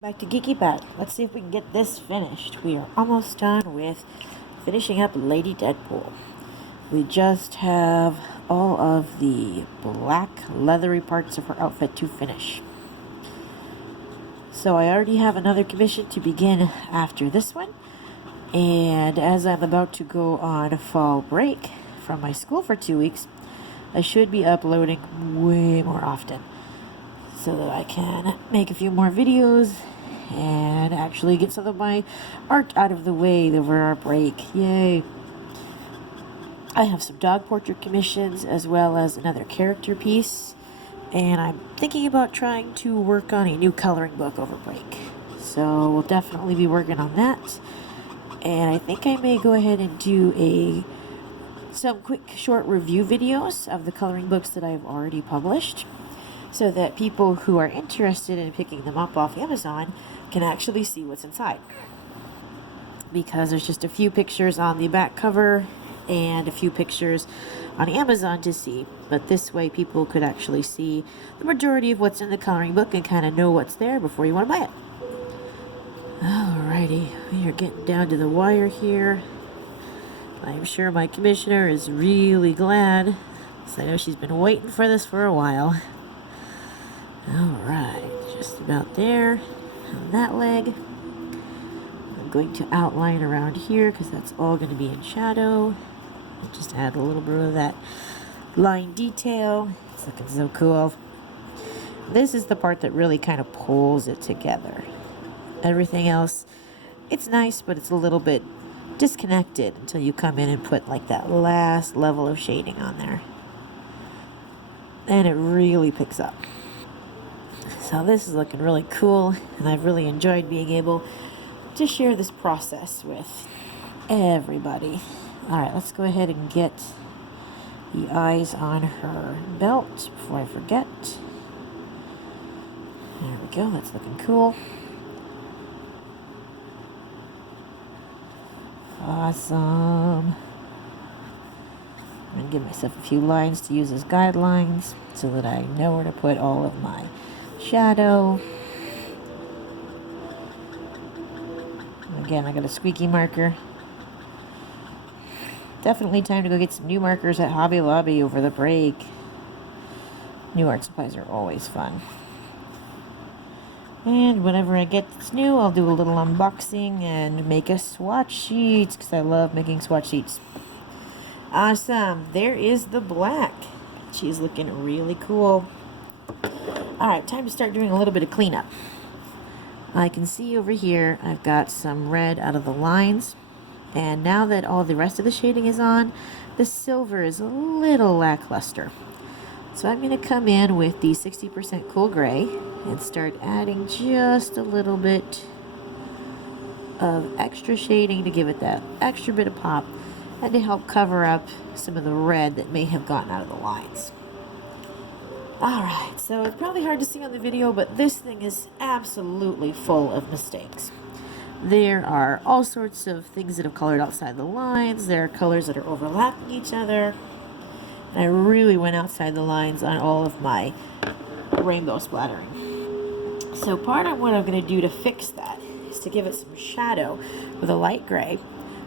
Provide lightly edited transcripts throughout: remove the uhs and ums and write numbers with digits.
Back to Geeky Bat. Let's see if we can get this finished. We are almost done with finishing up Lady Deadpool. We just have all of the black leathery parts of her outfit to finish. So I already have another commission to begin after this one. And as I'm about to go on fall break from my school for 2 weeks, I should be uploading way more often, so that I can make a few more videos and actually get some of my art out of the way over our break. Yay! I have some dog portrait commissions as well as another character piece, and I'm thinking about trying to work on a new coloring book over break. So we'll definitely be working on that. And I think I may go ahead and do some quick short review videos of the coloring books that I've already published, so that people who are interested in picking them up off Amazon can actually see what's inside. Because there's just a few pictures on the back cover and a few pictures on Amazon to see, but this way people could actually see the majority of what's in the coloring book and kind of know what's there before you want to buy it. Alrighty, we are getting down to the wire here. I'm sure my commissioner is really glad, because I know she's been waiting for this for a while. Alright, just about there on that leg. I'm going to outline around here because that's all going to be in shadow. And just add a little bit of that line detail. It's looking so cool. This is the part that really kind of pulls it together. Everything else, it's nice, but it's a little bit disconnected until you come in and put like that last level of shading on there. And it really picks up. So this is looking really cool, and I've really enjoyed being able to share this process with everybody. Alright, let's go ahead and get the eyes on her belt before I forget. There we go, that's looking cool. Awesome. I'm going to give myself a few lines to use as guidelines so that I know where to put all of my shadow. Again, I got a squeaky marker. Definitely time to go get some new markers at Hobby Lobby over the break. New art supplies are always fun. And whenever I get this new, I'll do a little unboxing and make a swatch sheet, because I love making swatch sheets. Awesome. There is the black. She's looking really cool. Alright, time to start doing a little bit of cleanup. I can see over here I've got some red out of the lines, and now that all the rest of the shading is on, the silver is a little lackluster. So I'm going to come in with the 60% cool gray and start adding just a little bit of extra shading to give it that extra bit of pop and to help cover up some of the red that may have gotten out of the lines. Alright, so it's probably hard to see on the video, but this thing is absolutely full of mistakes. There are all sorts of things that have colored outside the lines. There are colors that are overlapping each other. I really went outside the lines on all of my rainbow splattering. So part of what I'm going to do to fix that is to give it some shadow with a light gray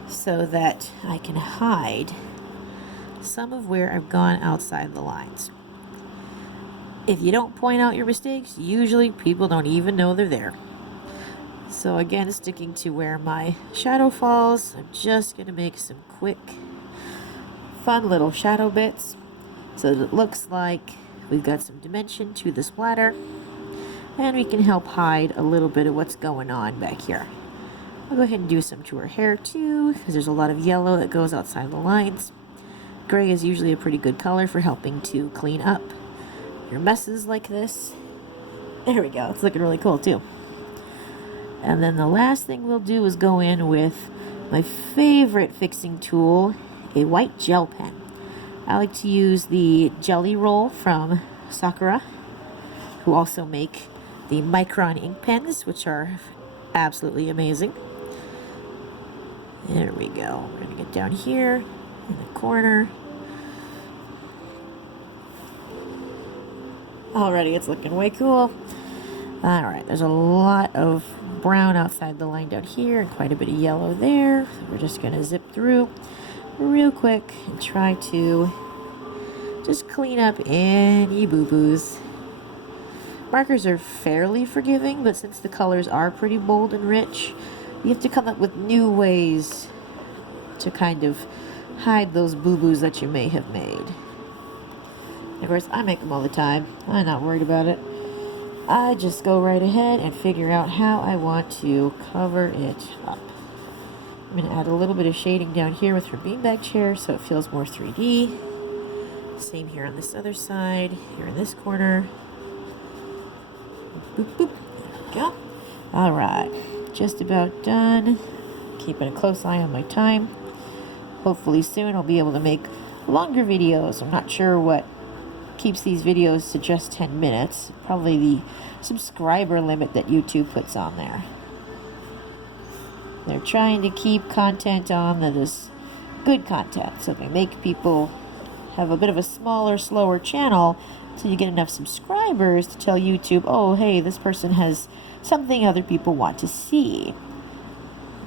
so that I can hide some of where I've gone outside the lines. If you don't point out your mistakes, usually people don't even know they're there. So again, sticking to where my shadow falls, I'm just going to make some quick, fun little shadow bits so that it looks like we've got some dimension to the splatter, and we can help hide a little bit of what's going on back here. I'll go ahead and do some to her hair too, because there's a lot of yellow that goes outside the lines. Gray is usually a pretty good color for helping to clean up your messes like this. There we go, it's looking really cool too. And then the last thing we'll do is go in with my favorite fixing tool, a white gel pen. I like to use the Jelly Roll from Sakura, who also make the Micron ink pens, which are absolutely amazing. There we go. We're going to get down here in the corner. Alrighty, it's looking way cool. Alright, there's a lot of brown outside the line down here and quite a bit of yellow there. So we're just going to zip through real quick and try to just clean up any boo-boos. Markers are fairly forgiving, but since the colors are pretty bold and rich, you have to come up with new ways to kind of hide those boo-boos that you may have made. Of course, I make them all the time. I'm not worried about it. I just go right ahead and figure out how I want to cover it up. I'm going to add a little bit of shading down here with her beanbag chair so it feels more 3D. Same here on this other side, here in this corner. Boop, boop. There we go. Alright, just about done. Keeping a close eye on my time. Hopefully soon I'll be able to make longer videos. I'm not sure what keeps these videos to just 10 minutes. Probably the subscriber limit that YouTube puts on there. They're trying to keep content on that is good content, so they make people have a bit of a smaller, slower channel so you get enough subscribers to tell YouTube, oh, hey, this person has something other people want to see.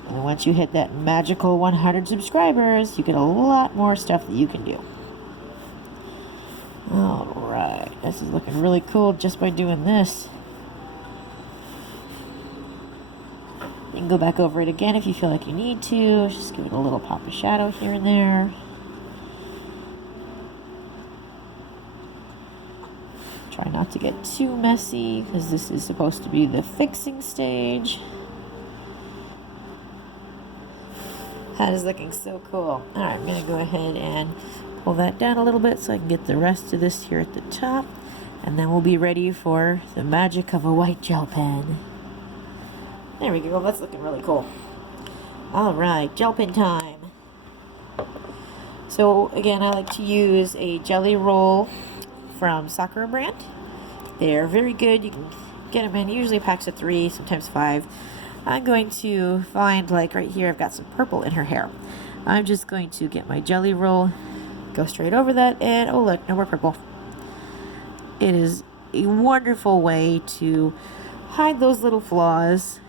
And once you hit that magical 100 subscribers, you get a lot more stuff that you can do. Alright, this is looking really cool just by doing this. You can go back over it again if you feel like you need to. Just give it a little pop of shadow here and there. Try not to get too messy because this is supposed to be the fixing stage. That is looking so cool. Alright, I'm going to go ahead and pull that down a little bit so I can get the rest of this here at the top. And then we'll be ready for the magic of a white gel pen. There we go. That's looking really cool. Alright, gel pen time. So again, I like to use a jelly roll from Sakura brand. They're very good. You can get them in usually packs of 3, sometimes 5. I'm going to find, like right here, I've got some purple in her hair. I'm just going to get my jelly roll, go straight over that, and oh look, no more purple. It is a wonderful way to hide those little flaws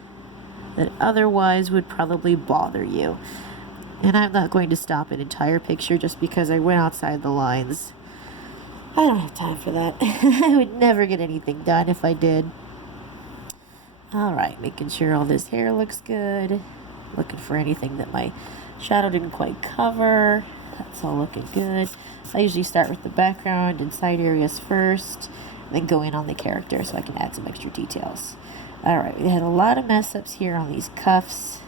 that otherwise would probably bother you. And I'm not going to stop an entire picture just because I went outside the lines. I don't have time for that. I would never get anything done if I did. Alright, making sure all this hair looks good. Looking for anything that my shadow didn't quite cover. That's all looking good. I usually start with the background and side areas first, then go in on the character so I can add some extra details. Alright, we had a lot of mess ups here on these cuffs.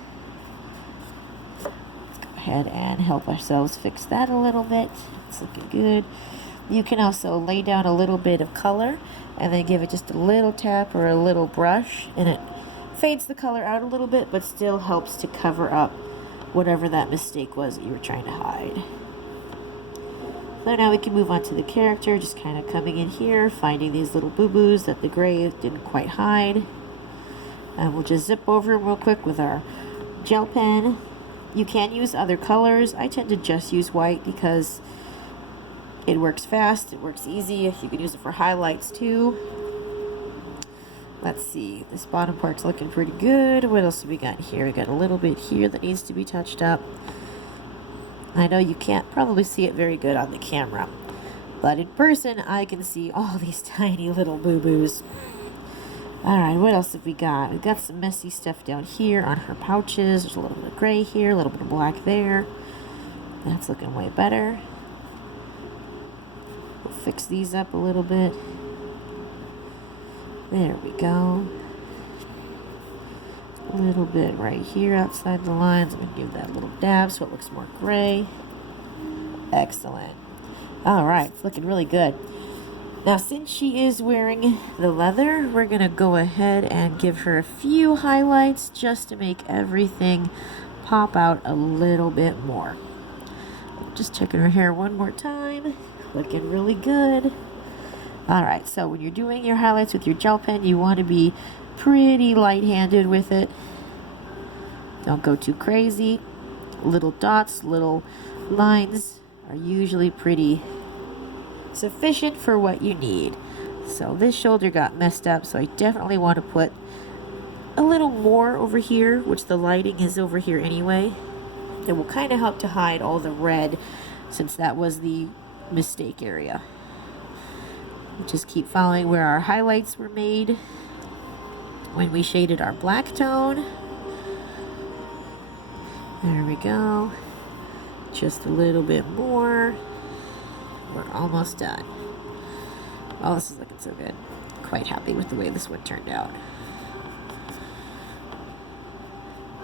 Let's go ahead and help ourselves fix that a little bit. It's looking good. You can also lay down a little bit of color and then give it just a little tap or a little brush, and it fades the color out a little bit but still helps to cover up whatever that mistake was that you were trying to hide. So now we can move on to the character, just kind of coming in here, finding these little boo-boos that the gray didn't quite hide. And we'll just zip over real quick with our gel pen. You can use other colors. I tend to just use white because it works fast, it works easy. You can use it for highlights too. Let's see, this bottom part's looking pretty good. What else have we got here? We got a little bit here that needs to be touched up. I know you can't probably see it very good on the camera, but in person I can see all these tiny little boo-boos. Alright, what else have we got? We've got some messy stuff down here on her pouches. There's a little bit of gray here, a little bit of black there. That's looking way better. We'll fix these up a little bit. There we go. A little bit right here outside the lines. I'm going to give that a little dab so it looks more gray. Excellent. Alright, it's looking really good. Now, since she is wearing the leather, we're going to go ahead and give her a few highlights just to make everything pop out a little bit more. Just checking her hair one more time. Looking really good. Alright, so when you're doing your highlights with your gel pen, you want to be pretty light-handed with it. Don't go too crazy. Little dots, little lines are usually pretty sufficient for what you need. So this shoulder got messed up, so I definitely want to put a little more over here, which the lighting is over here anyway. It will kind of help to hide all the red, since that was the mistake area. Just keep following where our highlights were made when we shaded our black tone. There we go. Just a little bit more. We're almost done. Oh, this is looking so good. Quite happy with the way this one turned out.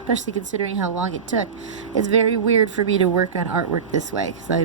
Especially considering how long it took. It's very weird for me to work on artwork this way, because I'm